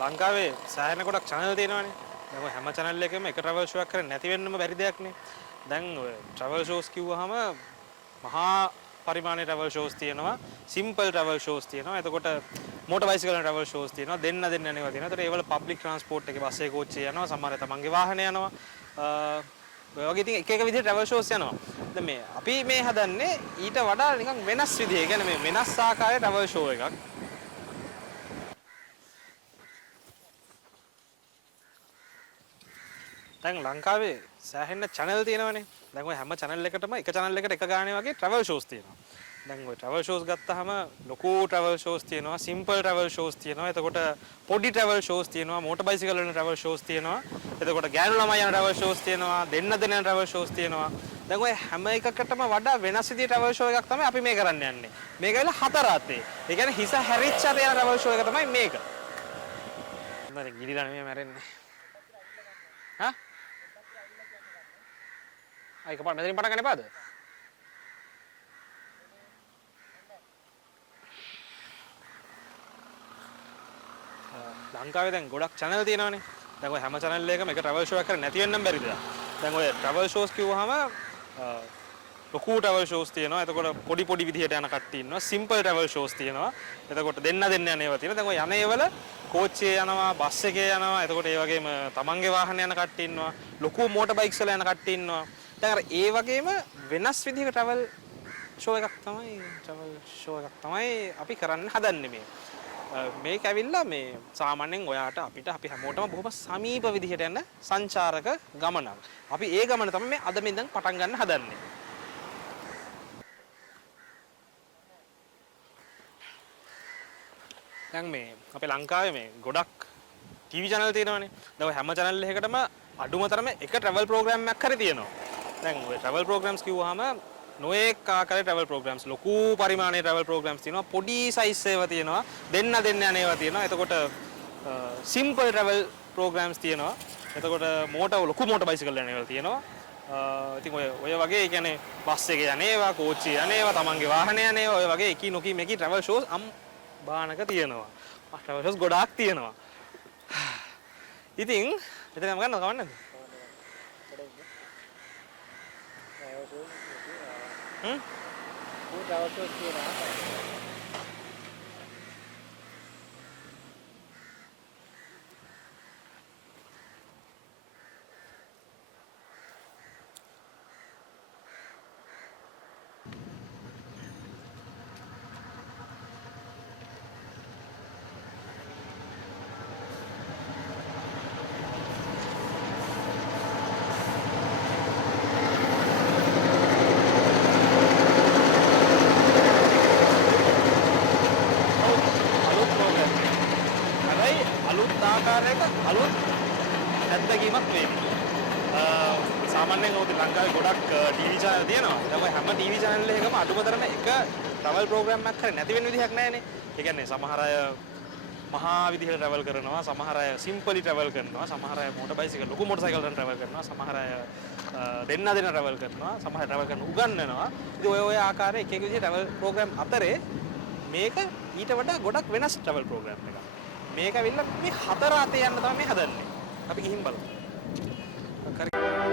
ලංකාවේ සෑහෙන ගොඩක් channel තියෙනවානේ. දැන් ඔය හැම channel එකකම එක travel show එකක් කරන්නේ නැති වෙන්නම බැරි දෙයක් නේ. දැන් ඔය travel shows කිව්වහම මහා පරිමාණයේ travel shows තියෙනවා. simple travel shows තියෙනවා. එතකොට motor bicycle travel shows තියෙනවා. දෙන්න යනවා තියෙනවා. ඒතර ඒවල public transport එකේ බස් එකේ කෝච්චිය යනවා. සමහර තමන්ගේ වාහනේ යනවා. ඔය වගේ ඉතින් එක විදිහේ travel shows යනවා. දැන් මේ අපි මේ හදන්නේ ඊට වඩා නිකන් වෙනස් විදිහේ. කියන්නේ මේ වෙනස් ආකාරයේ travel show එකක්. දැන් ලංකාවේ සෑහෙන channel තියෙනවනේ. දැන් ඔය හැම channel එකටම එක channel එකට එක ගානේ වගේ travel shows තියෙනවා. දැන් ඔය travel shows ගත්තාම ලොකු travel shows තියෙනවා, simple travel shows තියෙනවා. එතකොට පොඩි travel shows තියෙනවා, motor bicycle වල travel shows තියෙනවා. එතකොට ගෑනු ළමයි යන travel shows තියෙනවා, දෙන්න යන travel shows තියෙනවා. දැන් ඔය හැම එකකටම වඩා වෙනස් විදිහේ travel show එකක් තමයි අපි මේ කරන්න යන්නේ. මේක වෙලා හතර අතේ. ඒ කියන්නේ හිස හැරිච්ච අතේ යන travel show එක තමයි මේක. මම ගිලිලා නෙමෙයි මැරෙන්නේ. හා? ඒක පාට මෙතනින් පටන් ගන්න එපාද? ලංකාවේ දැන් ගොඩක් channel තියෙනවානේ. දැන් ඔය හැම channel එකකම එක travel show එකක් කරන්නේ නැති වෙන්නම් බැරිද? දැන් ඔය travel shows කිව්වහම ලොකු travel shows තියෙනවා. එතකොට පොඩි විදිහට යන කට්ටිය ඉන්නවා. simple travel shows තියෙනවා. එතකොට දෙන්න යන ඒවා තියෙනවා. දැන් ඔය යන ඒවල කෝච්චියේ යනවා, බස් එකේ යනවා. එතකොට ඒ වගේම තමන්ගේ වාහනේ යන කට්ටිය ඉන්නවා. ලොකු motor bikes වල යන කට්ටිය ඉන්නවා. දැන් අර ඒ වගේම වෙනස් විදිහක travel show එකක් තමයි අපි කරන්න හදන්නේ මේ. මේක ඇවිල්ලා මේ සාමාන්‍යයෙන් ඔයාට අපිට අපි හැමෝටම බොහොම සමීප විදිහට යන සංචාරක ගමනක්. අපි ඒ ගමන තමයි මේ අද මෙන්දන් පටන් ගන්න හදන්නේ. දැන් මේ අපේ ලංකාවේ මේ ගොඩක් TV channel තියෙනවානේ. දැන් ඔය හැම channel එකකටම අඩුම තරමේ එක travel program එකක් හරි තියෙනවා. දැන් ඔය travel programs කිව්වහම නොඑක ආකාරයේ travel programs ලොකු පරිමාණයේ travel programs තියෙනවා. පොඩි size ඒවා තියෙනවා. දෙන්න යන ඒවා තියෙනවා. එතකොට simple travel programs තියෙනවා. එතකොට ලොකු motor bicycle යන ඒවා තියෙනවා. ඉතින් ඔය වගේ කියන්නේ බස් එකේ යන ඒවා, කෝච්චිය යන ඒවා, තමන්ගේ වාහනේ යන ඒවා, ඔය වගේ එකී නොකී මේකී travel shows බානක තියෙනවා. travel shows ගොඩාක් තියෙනවා. ඉතින් එතනම ගන්නව කවන්නද? travel shows තියෙනවා. අලුත් අත්දැකීමක් වෙයි. සාමාන්‍යයෙන් ඔතන ලංකාවේ ගොඩක් TV channel තියෙනවා. දැන් ඔය හැම TV channel එකකම අඩුම තරම එක travel program එකක් හරි නැති වෙන විදිහක් නැහැනේ. ඒ කියන්නේ සමහර අය මහා විදිහට travel කරනවා, සමහර අය simply travel කරනවා, සමහර අය motor bicycle ලොකු motor cycle වලින් travel කරනවා, සමහර අය දෙන්න travel කරනවා, සමහර travel කරන උගන්වනවා. ඉතින් ඔය ආකාරයේ එක විදිහේ travel program අතරේ මේක ඊට වඩා ගොඩක් වෙනස් travel program එකක්. මේක ඇවිල්ලා මේ හතර අතේ යන්න තමයි මේ හදන්නේ. අපි ගිහින් බලමු.